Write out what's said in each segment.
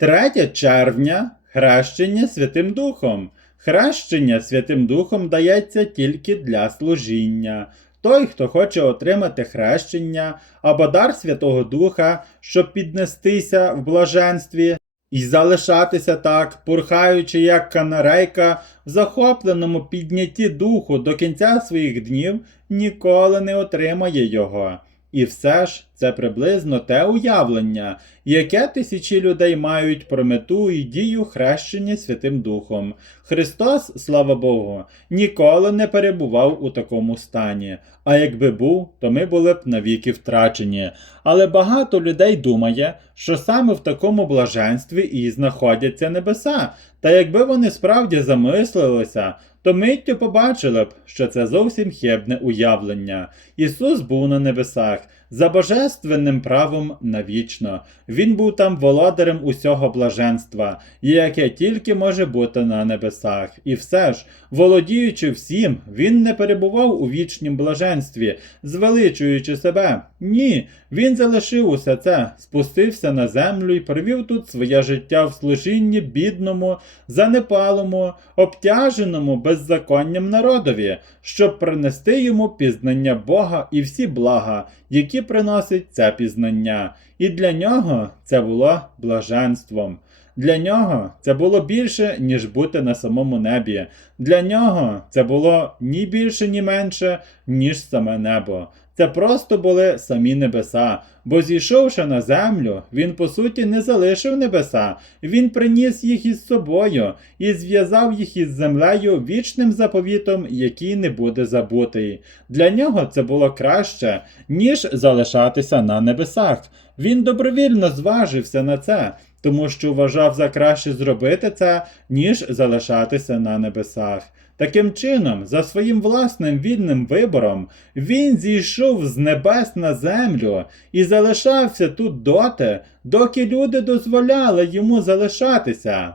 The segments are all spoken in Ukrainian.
3 червня хрещення Святим Духом. Хрещення Святим Духом дається тільки для служіння. Той, хто хоче отримати хрещення або дар Святого Духа, щоб піднестися в блаженстві і залишатися так, пурхаючи як канарейка в захопленому піднятті духу до кінця своїх днів, ніколи не отримає його. І все ж це приблизно те уявлення, яке тисячі людей мають про мету і дію хрещення Святим Духом. Христос, слава Богу, ніколи не перебував у такому стані. А якби був, то ми були б навіки втрачені. Але багато людей думає, що саме в такому блаженстві і знаходяться небеса. Та якби вони справді замислилися, то миттю побачили б, що це зовсім хибне уявлення. Ісус був на небесах за божественним правом навічно. Він був там володарем усього блаженства, яке тільки може бути на небесах. І все ж, володіючи всім, він не перебував у вічнім блаженстві, звеличуючи себе. Ні, він залишив усе це, спустився на землю і провів тут своє життя в служінні бідному, занепалому, обтяженому беззаконням народові, щоб принести йому пізнання Бога і всі блага, які приносить це пізнання. І для нього це було блаженством. Для нього це було більше, ніж бути на самому небі. Для нього це було ні більше, ні менше, ніж саме небо. Це просто були самі небеса, бо зійшовши на землю, він по суті не залишив небеса, він приніс їх із собою і зв'язав їх із землею вічним заповітом, який не буде забутий. Для нього це було краще, ніж залишатися на небесах. Він добровільно зважився на це, тому що вважав за краще зробити це, ніж залишатися на небесах. Таким чином, за своїм власним вільним вибором, він зійшов з небес на землю і залишався тут доти, доки люди дозволяли йому залишатися.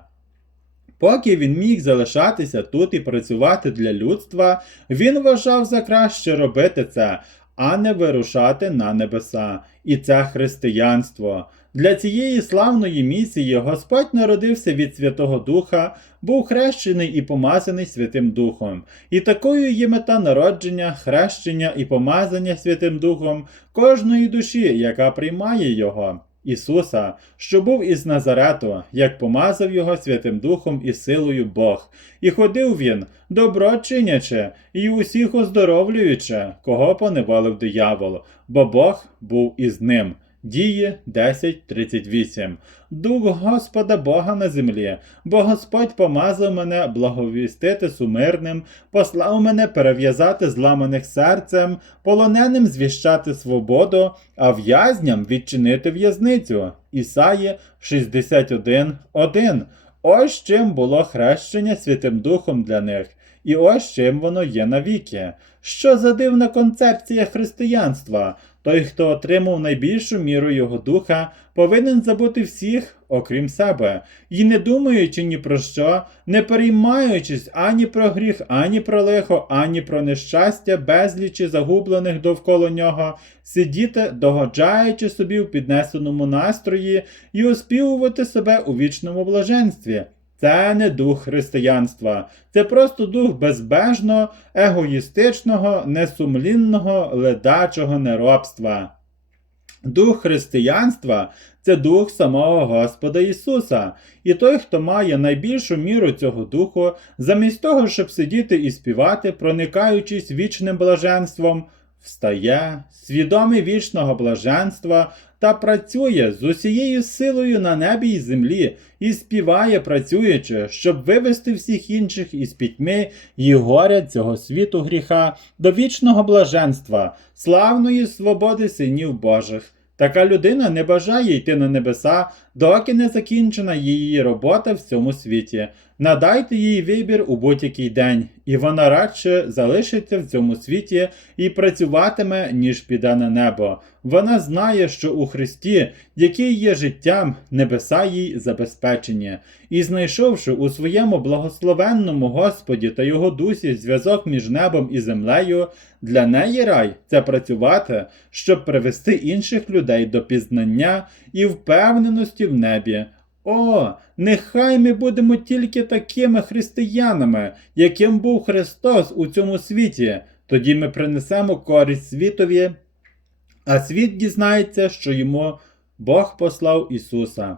Поки він міг залишатися тут і працювати для людства, він вважав за краще робити це, а не вирушати на небеса. І це християнство. Для цієї славної місії Господь народився від Святого Духа, був хрещений і помазаний Святим Духом. І такою є мета народження, хрещення і помазання Святим Духом кожної душі, яка приймає Його. Ісуса, що був із Назарету, як помазав його Святим Духом і силою Бог, і ходив він, добро чинячи, і усіх оздоровлюючи, кого поневолив диявол, бо Бог був із ним. Дії 10.38 Дух Господа Бога на землі, бо Господь помазав мене благовістити сумирним, послав мене перев'язати зламаних серцем, полоненим звіщати свободу, а в'язням відчинити в'язницю. Ісаї 61.1 Ось чим було хрещення Святим Духом для них. І ось чим воно є навіки. Що за дивна концепція християнства? Той, хто отримав найбільшу міру його духа, повинен забути всіх, окрім себе, і не думаючи ні про що, не переймаючись ані про гріх, ані про лихо, ані про нещастя, безлічі загублених довкола нього, сидіти, догоджаючи собі в піднесеному настрої і оспівувати себе у вічному блаженстві. Це не дух християнства, це просто дух безбежного, егоїстичного, несумлінного, ледачого неробства. Дух християнства це дух самого Господа Ісуса. І той, хто має найбільшу міру цього духу, замість того, щоб сидіти і співати, проникаючись вічним блаженством, встає, свідомий вічного блаженства та працює з усією силою на небі й землі, і співає, працюючи, щоб вивести всіх інших із пітьми й горя цього світу гріха до вічного блаженства, славної свободи синів Божих. Така людина не бажає йти на небеса, доки не закінчена її робота в цьому світі. Надайте їй вибір у будь-який день, і вона радше залишиться в цьому світі і працюватиме, ніж піде на небо. Вона знає, що у Христі, який є життям, небеса їй забезпечені, і знайшовши у своєму благословенному Господі та його дусі зв'язок між небом і землею, для неї рай це працювати, щоб привести інших людей до пізнання і впевненості в небі. О, нехай ми будемо тільки такими християнами, яким був Христос у цьому світі. Тоді ми принесемо користь світові, а світ дізнається, що йому Бог послав Ісуса.